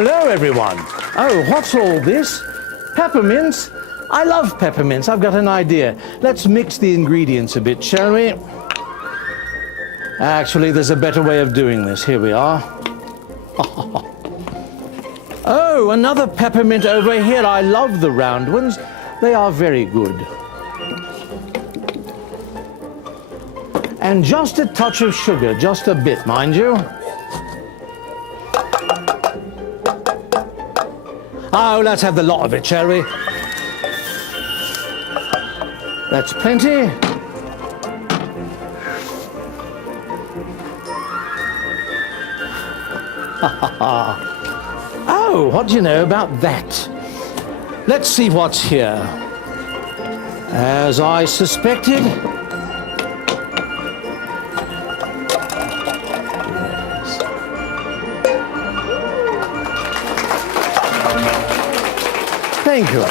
Hello, everyone. Oh, what's all this? Peppermints? I love peppermints. I've got an idea. Let's mix the ingredients a bit, shall we? Actually, there's a better way of doing this. Here we are. Oh, another peppermint over here. I love the round ones. They are very good. And just a touch of sugar, just a bit, mind you. Oh, let's have the lot of it, shall we? That's plenty. Oh, what do you know about that? Let's see what's here. As I suspected. Thank you.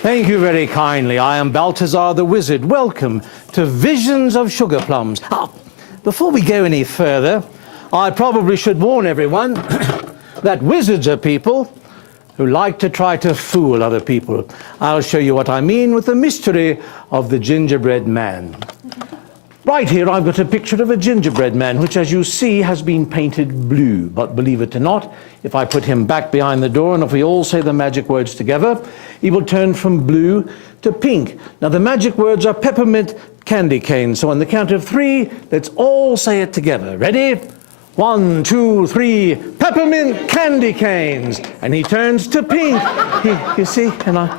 Thank you very kindly. I am Balthazzar the Wizard. Welcome to Visions of Sugar Plums. Before we go any further, I probably should warn everyone that wizards are people who like to try to fool other people. I'll show you what I mean with the mystery of the gingerbread man. Right here I've got a picture of a gingerbread man, which as you see has been painted blue. But believe it or not, if I put him back behind the door and if we all say the magic words together, he will turn from blue to pink. Now the magic words are peppermint candy canes. So on the count of 3, let's all say it together. Ready? 1, 2, 3, peppermint candy canes. And he turns to pink. You see? And I...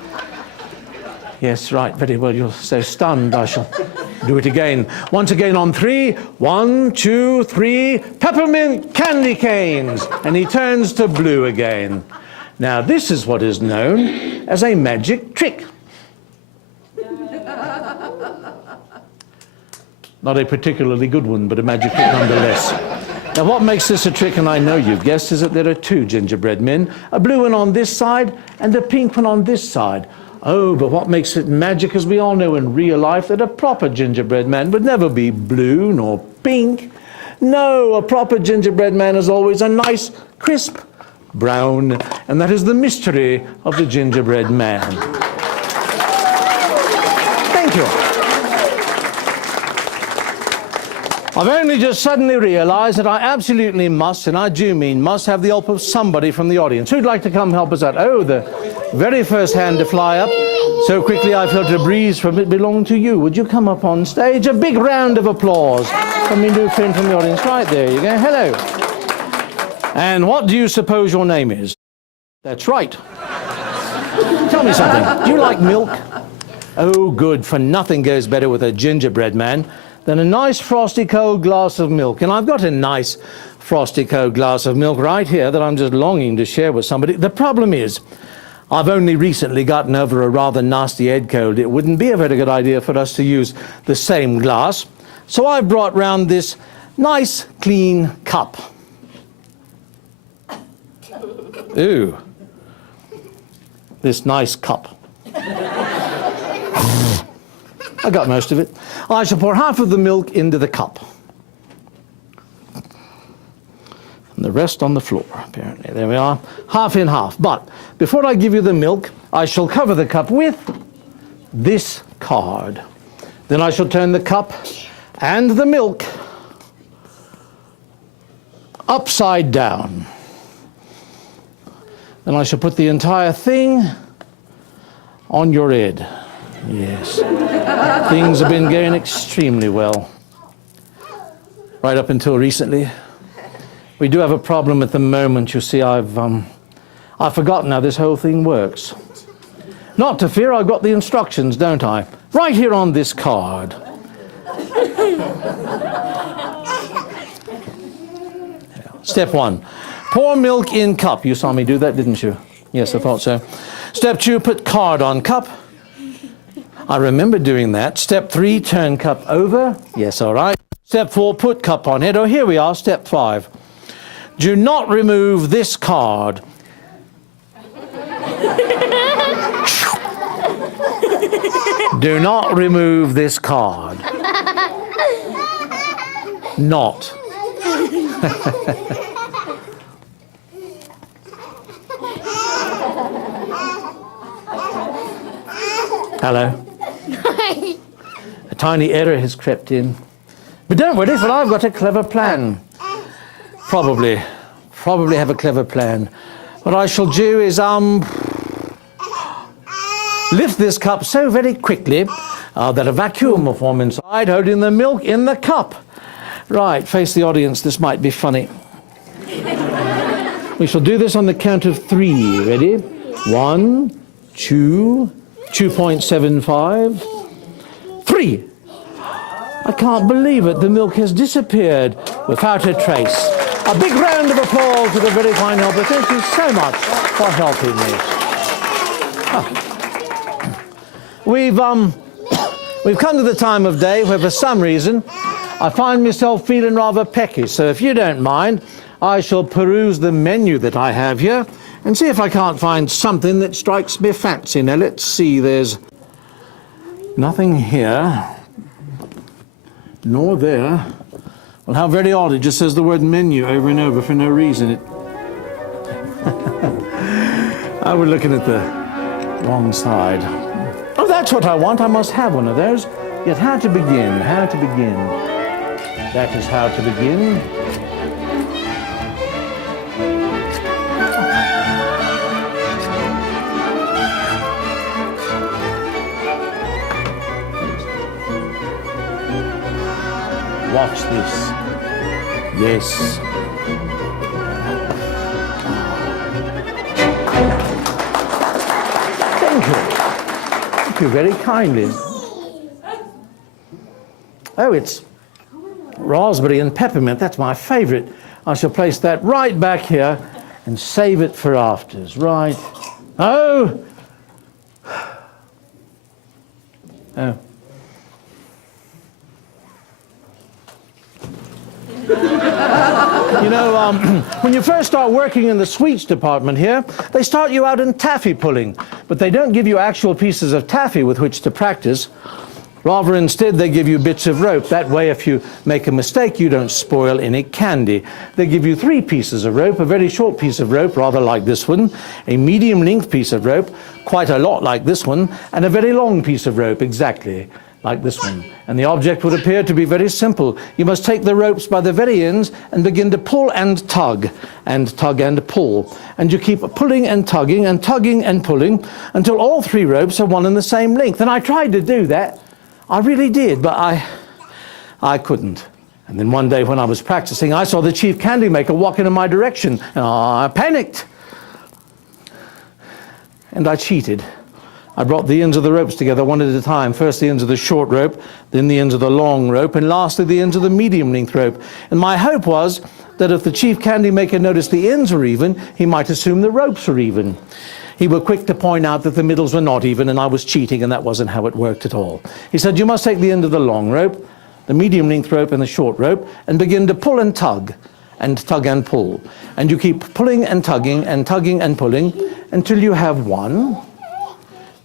Yes, right, very well. You're so stunned. I shall do it again. Once again on 3. 1, 2, 3, peppermint candy canes. And he turns to blue again. Now, this is what is known as a magic trick. Not a particularly good one, but a magic trick nonetheless. Now, what makes this a trick, and I know you've guessed, is that there are 2 gingerbread men, a blue one on this side and a pink one on this side. Oh, but what makes it magic, as we all know in real life, that a proper gingerbread man would never be blue nor pink. No, a proper gingerbread man is always a nice, crisp brown, and that is the mystery of the gingerbread man. Thank you. I've only just suddenly realized that I absolutely must, and I do mean must, have the help of somebody from the audience. Who'd like to come help us out? Oh, the very first hand to fly up. So quickly I felt a breeze from it belong to you. Would you come up on stage? A big round of applause from my new friend from the audience. Right, there you go. Hello. And what do you suppose your name is? That's right. Tell me something. Do you like milk? Oh, good, for nothing goes better with a gingerbread man than a nice frosty cold glass of milk. And I've got a nice frosty cold glass of milk right here that I'm just longing to share with somebody. The problem is, I've only recently gotten over a rather nasty head cold. It wouldn't be a very good idea for us to use the same glass. So I've brought round this nice, clean cup. Ooh. This nice cup. I got most of it. I shall pour half of the milk into the cup. And the rest on the floor, apparently. There we are, half in half. But before I give you the milk, I shall cover the cup with this card. Then I shall turn the cup and the milk upside down. Then I shall put the entire thing on your head. Yes. Things have been going extremely well. Right up until recently. We do have a problem at the moment. You see, I've forgotten how this whole thing works. Not to fear, I've got the instructions, don't I? Right here on this card. Step 1, pour milk in cup. You saw me do that, didn't you? Yes, I thought so. Step 2, put card on cup. I remember doing that. Step 3, turn cup over. Yes, all right. Step 4, put cup on head. Oh, here we are, step 5. Do not remove this card. Do not remove this card. Not. Hello. A tiny error has crept in. But don't worry, for I've got a clever plan. Probably have a clever plan. What I shall do is, lift this cup so very quickly that a vacuum will form inside, holding the milk in the cup. Right, face the audience, this might be funny. We shall do this on the count of 3. Ready? 1, 2, 2.75, 3. I can't believe it. The milk has disappeared without a trace. A big round of applause to the very fine helper. Thank you so much for helping me. We've come to the time of day where for some reason I find myself feeling rather peckish. So if you don't mind, I shall peruse the menu that I have here and see if I can't find something that strikes me fancy. Now let's see, there's nothing here, nor there. Well, how very odd, it just says the word menu over and over for no reason. We're looking at the wrong side. Oh, that's what I want, I must have one of those. Yet how to begin, how to begin. That is how to begin. Watch this. Yes. Thank you. Thank you very kindly. Oh, it's raspberry and peppermint. That's my favorite. I shall place that right back here and save it for afters. Right. Oh. Oh. You know, when you first start working in the sweets department here, they start you out in taffy pulling, but they don't give you actual pieces of taffy with which to practice. Rather, instead, they give you bits of rope. That way, if you make a mistake, you don't spoil any candy. They give you 3 pieces of rope, a very short piece of rope, rather like this one, a medium-length piece of rope, quite a lot like this one, and a very long piece of rope, exactly like this one. And the object would appear to be very simple. You must take the ropes by the very ends and begin to pull and tug and pull. And you keep pulling and tugging and tugging and pulling until all 3 ropes are one and the same length. And I tried to do that. I really did, but I couldn't. And then one day when I was practicing, I saw the chief candy maker walking in my direction, and I panicked. And I cheated. I brought the ends of the ropes together one at a time. First the ends of the short rope, then the ends of the long rope, and lastly the ends of the medium-length rope. And my hope was that if the chief candy maker noticed the ends were even, he might assume the ropes were even. He was quick to point out that the middles were not even, and I was cheating, and that wasn't how it worked at all. He said, you must take the end of the long rope, the medium-length rope, and the short rope, and begin to pull and tug and pull. And you keep pulling and tugging and tugging and pulling until you have 1,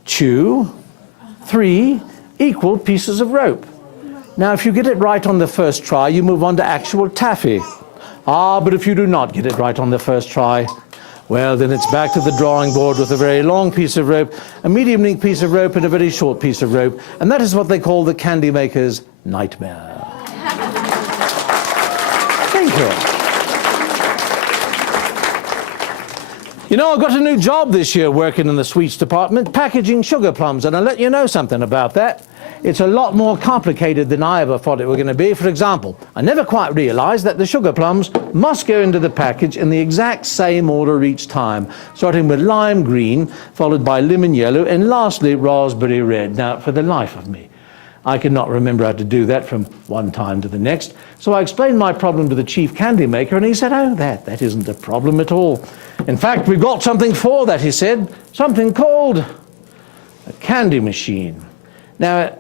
2, 3 equal pieces of rope. Now, if you get it right on the first try, you move on to actual taffy. But if you do not get it right on the first try, well, then it's back to the drawing board with a very long piece of rope, a medium-length piece of rope, and a very short piece of rope. And that is what they call the candy maker's nightmare. Thank you. You know, I got a new job this year working in the sweets department, packaging sugar plums, and I'll let you know something about that. It's a lot more complicated than I ever thought it were going to be. For example, I never quite realized that the sugar plums must go into the package in the exact same order each time, starting with lime green, followed by lemon yellow, and lastly raspberry red. Now, for the life of me, I could not remember how to do that from one time to the next. So I explained my problem to the chief candy maker, and he said, oh, that isn't a problem at all. In fact, we've got something for that, he said, something called a candy machine. Now,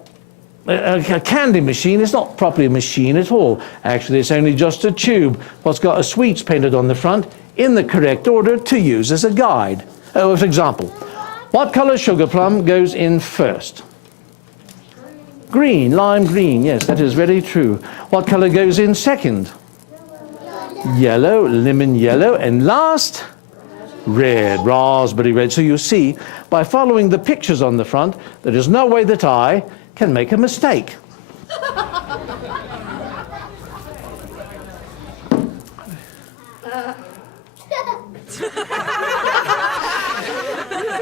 a candy machine is not properly a machine at all. Actually, it's only just a tube that's got a sweets painted on the front in the correct order to use as a guide. For example, what color sugar plum goes in first? Green, lime green, yes, that is very true. What color goes in second? Yellow, lemon yellow, and last? red, raspberry red. So you see, by following the pictures on the front, there is no way that I can make a mistake.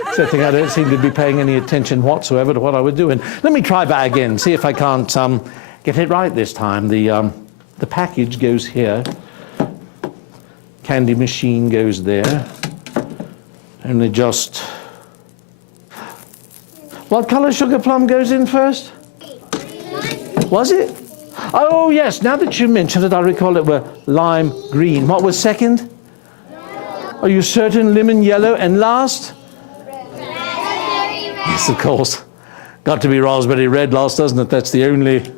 Excepting I don't seem to be paying any attention whatsoever to what I was doing. Let me try that again, see if I can't get it right this time. The package goes here. Candy machine goes there. Only just... What colour sugar plum goes in first? Was it? Oh yes, now that you mention it, I recall it were lime green. What was second? Are you certain? Lemon yellow. And last? Yes, of course. Got to be raspberry red last, doesn't it? That's the only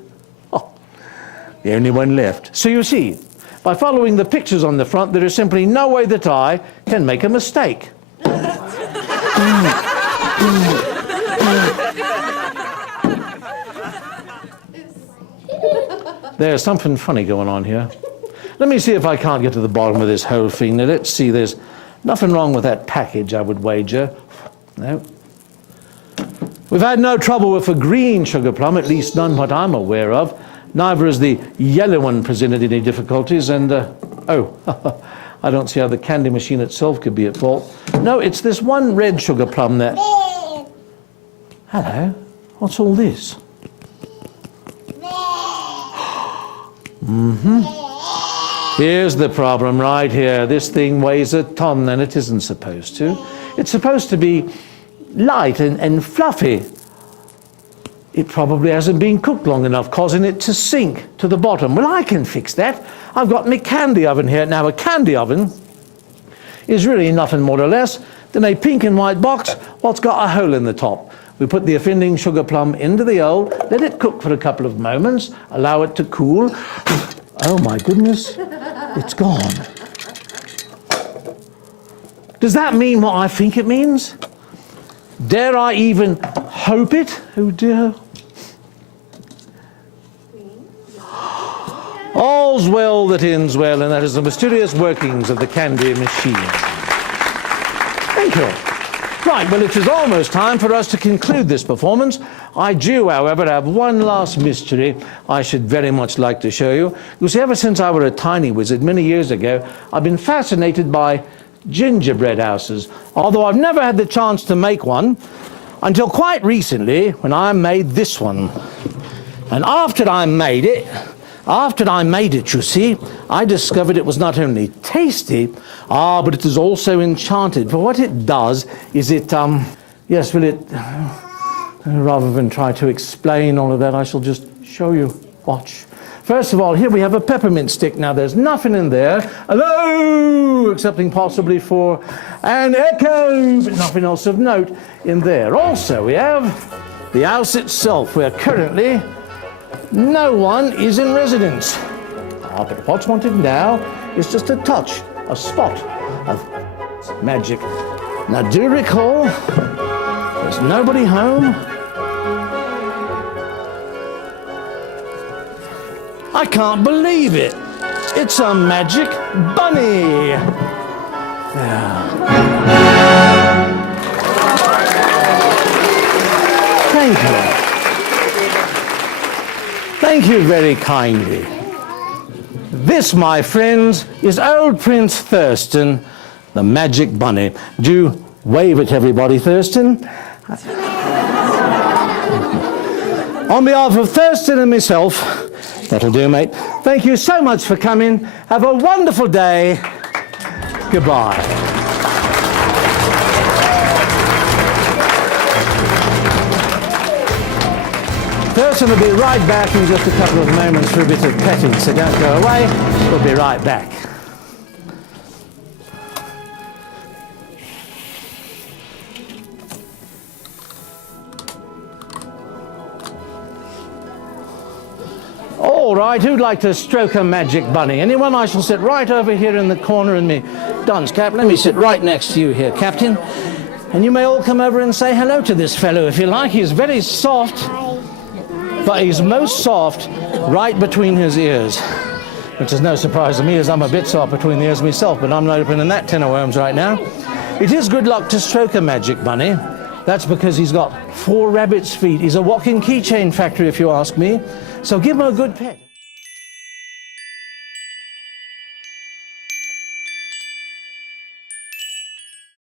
one left. So you see, by following the pictures on the front, there is simply no way that I can make a mistake. There's something funny going on here. Let me see if I can't get to the bottom of this whole thing. Now, let's see, there's nothing wrong with that package, I would wager. No. We've had no trouble with a green sugar plum, at least none what I'm aware of. Neither has the yellow one presented any difficulties, and, I don't see how the candy machine itself could be at fault. No, it's this one red sugar plum that... Hello, what's all this? Here's the problem right here. This thing weighs a ton, and it isn't supposed to. It's supposed to be light and fluffy. It probably hasn't been cooked long enough, causing it to sink to the bottom. Well, I can fix that. I've got my candy oven here. Now, a candy oven is really nothing more or less than a pink and white box what's got a hole in the top. We put the offending sugar plum into the owl, let it cook for a couple of moments, allow it to cool. Oh my goodness, it's gone. Does that mean what I think it means? Dare I even hope it? Oh dear. All's well that ends well, and that is the mysterious workings of the candy machine. Thank you. Right, well, it is almost time for us to conclude this performance. I do, however, have one last mystery I should very much like to show you. You see, ever since I was a tiny wizard many years ago, I've been fascinated by gingerbread houses, although I've never had the chance to make one until quite recently when I made this one. And after I made it, you see, I discovered it was not only tasty, but it is also enchanted. For what it does is rather than try to explain all of that, I shall just show you. Watch. First of all, here we have a peppermint stick. Now, there's nothing in there. Hello! Excepting possibly for an echo, but nothing else of note in there. Also, we have the house itself, where currently no one is in residence. But what's wanted now is just a touch, a spot of magic. Now, do recall, there's nobody home. I can't believe it. It's a magic bunny. Yeah. Thank you. Thank you very kindly. This, my friends, is old Prince Thurston, the magic bunny. Do wave at everybody, Thurston. On behalf of Thurston and myself, that'll do, mate. Thank you so much for coming. Have a wonderful day. Goodbye. Thurston will be right back in just a couple of moments for a bit of petting, so don't go away. We'll be right back. All right, who'd like to stroke a magic bunny? Anyone? I shall sit right over here in the corner in me dunce cap. Let me sit right next to you here, Captain. And you may all come over and say hello to this fellow if you like. He's very soft, but he's most soft right between his ears, which is no surprise to me, as I'm a bit soft between the ears myself, but I'm not opening that tin of worms right now. It is good luck to stroke a magic bunny. That's because he's got 4 rabbit's feet. He's a walking keychain factory, if you ask me. So give him a good pet.